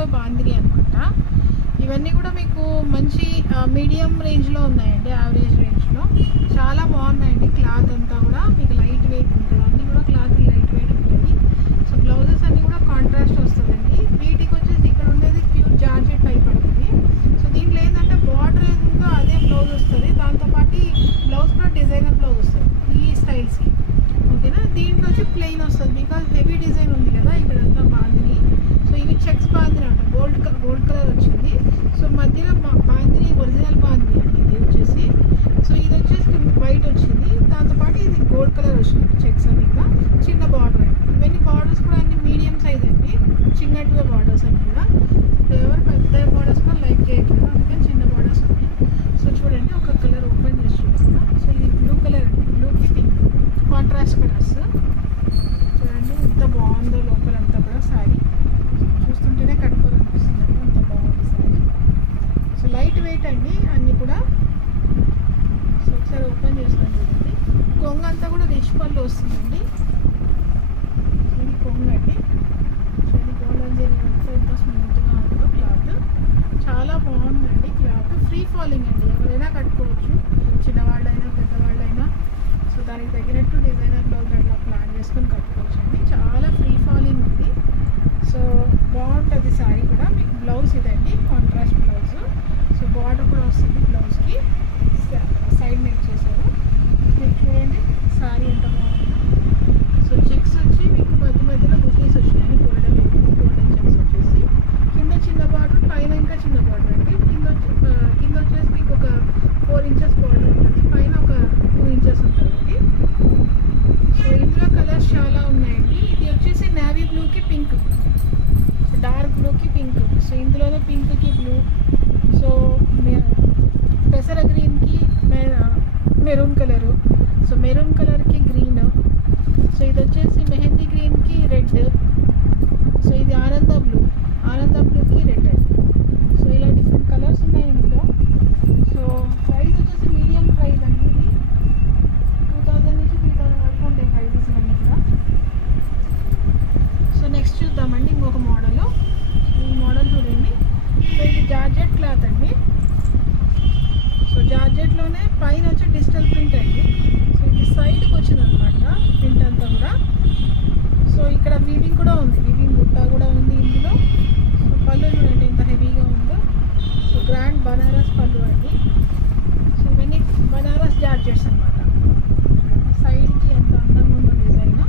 లో బాందిని అనమాట. ఇవన్నీ కూడా మీకు మంచి మీడియం రేంజ్లో ఉన్నాయండి, యావరేజ్ రేంజ్లో. చాలా బాగున్నాయండి. క్లాత్ అంతా కూడా మీకు లైట్ వెయిట్ ఉంటుంది, అన్నీ కూడా క్లాత్ లైట్ వెయిట్ ఉంటుంది. సో బ్లౌజెస్ అన్నీ కూడా కాంట్రాస్ట్ వస్తుందండి. వీటికి వచ్చేసి ఇక్కడ ఉండేది ప్యూర్ జార్జెట్ టైప్ ఉంటుంది. సో దీంట్లో ఏంటంటే బార్డర్ ఏందో అదే బ్లౌజ్ వస్తుంది, దాంతోపాటు బ్లౌజ్ కూడా డిజైనర్ బ్లౌజ్ వస్తుంది ఈ స్టైల్స్కి. ఓకేనా, దీంట్లో వచ్చి ప్లెయిన్ వస్తుంది బికాజ్ హెవీ డిజైన్ ఉంది కదా ఇక్కడంతా బాందిని. సో ఇవి చెక్స్ బాందిని అంట, గోల్డ్ కలర్ వచ్చింది. సో మధ్యలో బాందిని ఒరిజినల్ బాందిని అండి ఇది వచ్చేసి. సో ఇది వచ్చేసి వైట్ వచ్చింది, దాంతోపాటు ఇది గోల్డ్ కలర్ వచ్చింది చెక్స్ అని. ఇంకా చిన్న బార్డర్ అండి. ఇవన్నీ బార్డర్స్ కూడా అన్ని మీడియం సైజ్ అండి, చిన్నటివే బార్డర్స్ అన్ని కూడా. ఎవరు పెద్ద బార్డర్స్ కూడా లైక్ చేయట్లేదు, అందుకని చిన్న బార్డర్స్ ఉన్నాయి. సో చూడండి ఒక కలర్ ఓపెన్ చేసి చూపిస్తున్నా. సో ఇది బ్లూ కలర్ అండి, బ్లూకి పింక్ కాంట్రాస్ట్ కలర్స్. చూడండి ఎంత బాగుందో లోపలంతా కూడా శారీ, చూస్తుంటేనే కట్టుకోవాలనిపిస్తుంది, అంత బాగుంది శారీ. సో లైట్ వెయిట్ అండి అన్నీ కూడా. సో ఒకసారి ఓపెన్ చేస్తాను చూడండి. కొంగ అంతా కూడా రిచ్ పళ్ళు వస్తుందండి. ఇది కొంగ అండి. చూడండి గోల్డెన్ జరీ అంతా ఎంత స్మూత్గా ఉందో క్లాత్. చాలా బాగుందండి క్లాత్. ఫ్రీ ఫాలింగ్ అండి, ఎవరైనా కట్టుకోవచ్చు, చిన్నవాళ్ళైనా పెద్దవాళ్ళైనా. సో దానికి తగినట్టు డిజైనర్ బ్లౌజ్ అట్లా ప్లాన్ చేసుకొని కట్టుకోవచ్చు అండి. చాలా ఫ్రీ ఫాలింగ్ ఉంది. సో బాగుంటుంది శారీ కూడా. మీకు బ్లౌజ్ ఇదండి, కాంట్రాస్ట్ బ్లౌజ్. సో బార్డర్ కూడా వస్తుంది బ్లౌజ్కి, సైడ్ మేక్ చేశారు. మీకు చూడండి శారీ ఎంత బాగుందో. సో చెక్స్ వచ్చి మీకు మధ్య మధ్యలో బుటీస్ వచ్చినాయి, గోల్డెన్ చెక్స్ వచ్చేసి. కింద చిన్న బార్డర్, పైన ఇంకా చిన్న బార్డర్ అండి. కింద వచ్చేసి మీకు ఒక 4 inches బార్డర్ ఉంటుంది, పైన ఒక 2 inches ఉంటుంది. సో ఇందులో కలర్స్ చాలా ఉన్నాయండి. ఇది వచ్చేసి నేవీ బ్లూకి పింక్, డార్క్ బ్లూకి పింక్. సో ఇందులోనే పింక్కి బ్లూ, సో పెసర గ్రీన్కి మెరూన్ కలరు, సో మెరూన్ కలర్కి గ్రీన్. సో ఇది వచ్చేసి మెహందీ గ్రీన్కి రెడ్. సో ఇది ఆనంద బ్లూకి రెడ్ అండి. సో ఇలా డిఫరెంట్ కలర్స్ ఉన్నాయి ఇందులో. సో ప్రైస్ వచ్చేసి మీడియం ప్రైస్ అండి. ఇది 2000 నుంచి 3000 వరకు ఉంటాయి ప్రైజెస్ ఇవన్నీ కూడా. సో నెక్స్ట్ చూద్దామండి ఇంకొక మోడల్. ఈ మోడల్ చూడండి. సో ఇది జార్జెట్ క్లాత్ అండి. సో జార్జెట్లోనే పైన వచ్చి డిజిటల్ ప్రింట్ అండి. సో ఇది సైడ్కి వచ్చింది అనమాట ప్రింట్ అంతా కూడా. సో ఇక్కడ వీవింగ్ కూడా ఉంది, వీవింగ్ బుట్ట కూడా ఉంది ఇందులో. సో పళ్ళు చూడండి ఎంత హెవీగా ఉందో. సో గ్రాండ్ బనారస్ పళ్ళు అండి. సో ఇవన్నీ బనారస్ జార్జెట్స్ అనమాట. సైడ్కి ఎంత అందంగా ఉందో డిజైన్.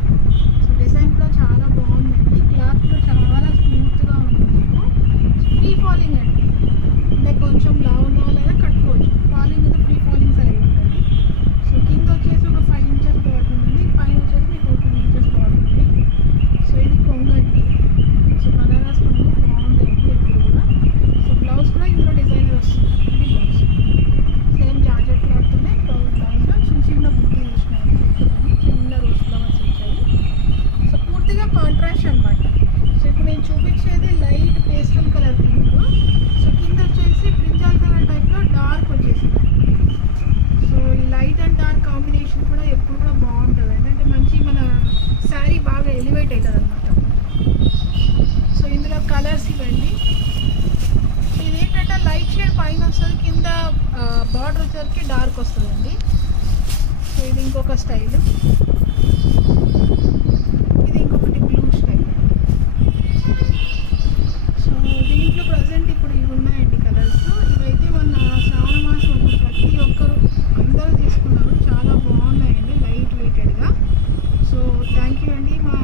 సో డిజైన్ కూడా చాలా బాగుందండి. క్లాత్ కూడా చాలా స్మూత్గా ఉంది. మీకు ఫ్రీ ఫాలింగ్ అండి, అంటే కొంచెం లావు ఉన్న వాళ్ళైనా కట్టుకోవచ్చు. ఫాలింగ్ అయితే ఫ్రీ ఫాలింగ్ సైడ్ ఉంటుంది. సో కింద వచ్చేసి ఒక 5 inches బార్డర్ ఉంటుంది, పైన వచ్చేసి మీకు 2 inches బార్డర్ ఉంది. సో ఇది కొంగు అండి. సో బనారస్ కొంగు బాగుంటుంది ఎప్పుడు కూడా. సో బ్లౌజ్ కూడా ఇందులో డిజైనర్ వస్తుంది. ఇది బ్లౌజ్ సేమ్ జార్జెట్ క్లాత్తోనే బ్లౌజ్లో చిన్న చిన్న బుట్టీలు వచ్చినాయి, చిన్న రోజ్ ఫ్లవర్స్ వచ్చాయి. సో పూర్తిగా కాంట్రాస్ట్ అనమాట. సో ఇప్పుడు నేను చూపించేది light pastel colour pink. So కింద వచ్చేసి బ్రింజాల్ కలర్ టైప్లో డార్క్ వచ్చేసింది. సో ఈ లైట్ అండ్ డార్క్ కాంబినేషన్ కూడా ఎప్పుడు కూడా బాగుంటుంది, అంటే మంచి మన శారీ బాగా ఎలివేట్ అవుతుంది అనమాట. సో ఇందులో కలర్స్ ఇవ్వండి. ఇది ఏంటంటే లైట్ షేడ్ పైన వస్తుంది, కింద బార్డర్ వచ్చేసరికి డార్క్ వస్తుందండి. సో ఇది ఇంకొక స్టైల్, ఇది ఇంకొకటి బ్లూ స్టైల్. సో దీంట్లో ప్రజెంట్ ఇప్పుడు ఇవి ఉన్నాయండి కలర్స్. ఇవైతే మొన్న శ్రావణ మాసం ప్రతి ఒక్కరు అందరూ తీసుకున్నారు, చాలా బాగున్నాయండి లైట్ వెయిటెడ్గా. సో థ్యాంక్ యూ అండి. మా